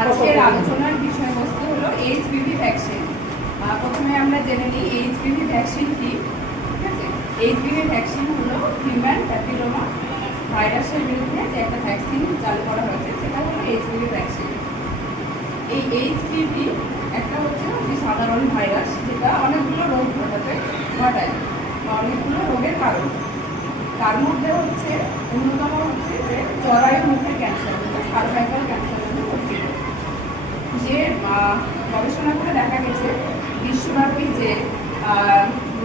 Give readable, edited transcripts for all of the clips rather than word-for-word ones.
আজকের আলোচনার বিষয়বস্তু হলো এইচপিভি ভ্যাকসিন। প্রথমে আমরা জেনে নিই এইচপিভি ভ্যাকসিন কি। ঠিক আছে, এইচপিভি ভ্যাকসিন হলো হিউম্যান প্যাপিলোমা ভাইরাসের বিরুদ্ধে যে একটা ভ্যাকসিন চালু করা হয়েছে, সেটা হলো এইচপিভি ভ্যাকসিন। এই এইচপিভি একটা হচ্ছে যে সাধারণ ভাইরাস, যেটা অনেকগুলো রোগ ঘটায় বা অনেকগুলো রোগের কারণ। তার মধ্যে হচ্ছে অন্যতম হচ্ছে যে জরায়ু মুখের ক্যান্সার, সার্ভাইকাল ক্যান্সার নামে পরিচিত। যে গবেষণা করে দেখা গেছে বিশ্বব্যাপী যে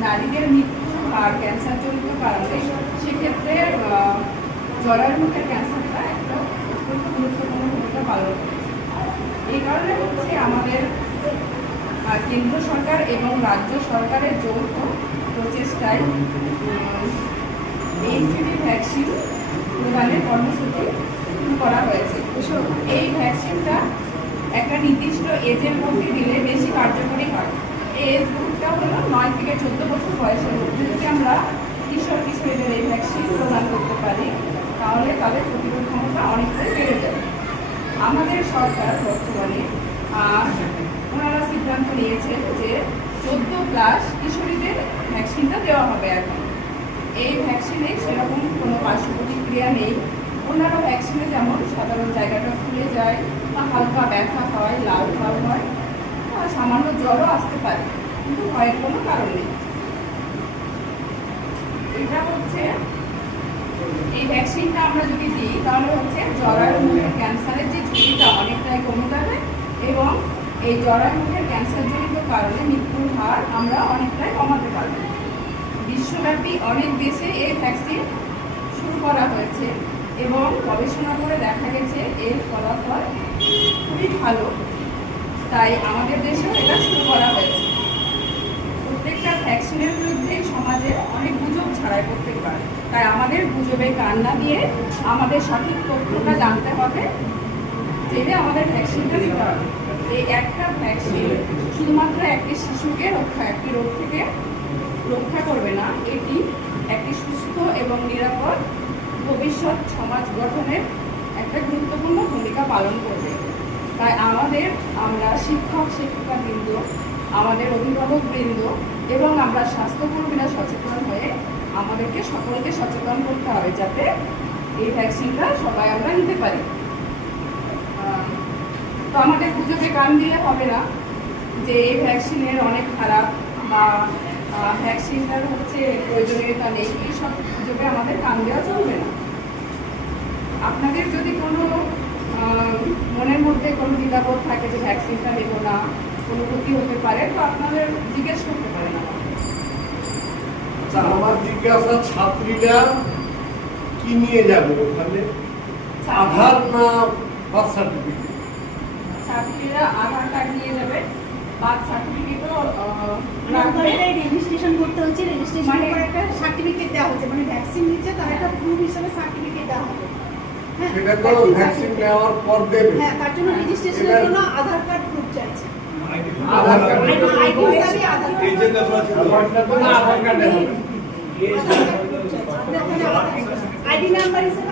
নারীদের মৃত্যু আর ক্যান্সারজনিত কারণে, সেক্ষেত্রে জরায়ু মুখের ক্যান্সারটা একটা অত্যন্ত গুরুত্বপূর্ণ ভূমিকা পালন করে। এই কারণে হচ্ছে আমাদের কেন্দ্র সরকার এবং রাজ্য সরকারের যৌথ প্রচেষ্টায় এইচপিভি ভ্যাকসিন প্রদানের কর্মসূচি শুরু করা হয়েছে। এই ভ্যাকসিনটা একটা নির্দিষ্ট এজের মধ্যে দিলে বেশি কার্যকরী হয়। এই এজ গ্রুপটা হলো 9 থেকে 14 বছর বয়সের মধ্যে যদি আমরা কিশোর কিশোরীদের এই ভ্যাকসিন প্রদান করতে পারি, তাহলে তাদের প্রতিরোধ ক্ষমতা অনেকটাই বেড়ে যাবে। আমাদের সরকার বর্তমানে ওনারা সিদ্ধান্ত নিয়েছেন যে 14+ কিশোরীদের ভ্যাকসিনটা দেওয়া হবে এখন। এই ভ্যাকসিনে সেরকম কোনো পার্শ্ব প্রতিক্রিয়া নেই। অন্যান্য ভ্যাকসিনে যেমন সাধারণ জায়গাটা ফুলে যায় বা হালকা ব্যথা হয়, লাল ভাব হয়, সামান্য জ্বরও আসতে পারে, কিন্তু ভয়ের কোনো কারণ নেই। এটা হচ্ছে এই ভ্যাকসিনটা আমরা যদি দিই, তাহলে হচ্ছে জরায়ু মুখের ক্যান্সারের যে ঝুঁকিটা অনেকটাই কমে যাবে এবং এই জরায়ু মুখের ক্যান্সারজনিত কারণে মৃত্যুর হার আমরা অনেকটাই কমাতে পারব। বিশ্বব্যাপী অনেক দেশে এই ভ্যাকসিন শুরু করা হয়েছে এবং গবেষণা করে দেখা গেছে এর ফলাফল খুবই ভালো, তাই আমাদের দেশেও এটা শুরু করা হয়েছে। প্রত্যেকটা ভ্যাকসিনের বিরুদ্ধে সমাজে অনেক গুজব ছড়ায় প্রত্যেকবার, তাই আমাদের গুজবে কান না দিয়ে আমাদের সঠিক তথ্যটা জানতে হবে, জেনে আমাদের ভ্যাকসিনটা দিতে হবে। এই একটা ভ্যাকসিন শুধুমাত্র একটি শিশুকে একটি রোগ থেকে রক্ষা করবে না, এটি একটি সুস্থ এবং নিরাপদ ভবিষ্যৎ সমাজ গঠনের একটা গুরুত্বপূর্ণ ভূমিকা পালন করবে। তাই আমরা শিক্ষক শিক্ষিকাবৃন্দ, আমাদের অভিভাবকবৃন্দ এবং আমরা স্বাস্থ্যকর্মীরা সচেতন হয়ে আমাদেরকে সকলকে সচেতন করতে হবে, যাতে এই ভ্যাকসিনটা সবাই আমরা নিতে পারি। তো আমাদের গুজবে কান দিলে হবে না যে এই ভ্যাকসিনের অনেক খারাপ বা ভ্যাকসিনটার হচ্ছে প্রয়োজনীয়তা নেই, এইসব গুজবে আমাদের কান দেওয়া চলবে না। আপনাদের যদি কোনো মনের মধ্যে কোনো দ্বিধাবোধ থাকে যে ভ্যাকসিনটা নেব না, কোনো ক্ষতি হতে পারে, তো আপনাদের জিজ্ঞেস করতে পারেন। আচ্ছা, আমার জিজ্ঞাসা, ছাত্রীরা কি নিয়ে যাবে ওখানে? আধার না বার্থ সার্টিফিকেট? ছাত্রীরা আধার কার্ড নিয়ে যাবে, বার্থ সার্টিফিকেটও রেজিস্ট্রেশন করতে হচ্ছে। রেজিস্ট্রেশন করে একটা সার্টিফিকেট দেওয়া হচ্ছে, মানে ভ্যাকসিন নিচ্ছে তার একটা প্রুফ হিসেবে সার্টিফিকেট দেওয়া হবে। সেটা তো ভ্যাকসিন নেওয়ার পর দেবে। হ্যাঁ, তার জন্য রেজিস্ট্রেশনের জন্য আধার কার্ড প্রুফ চাইছে। আধার কার্ড আইডি হিসাবে আধার কার্ড। আধার কার্ডে হবে। আইডি নাম্বার হিসেবে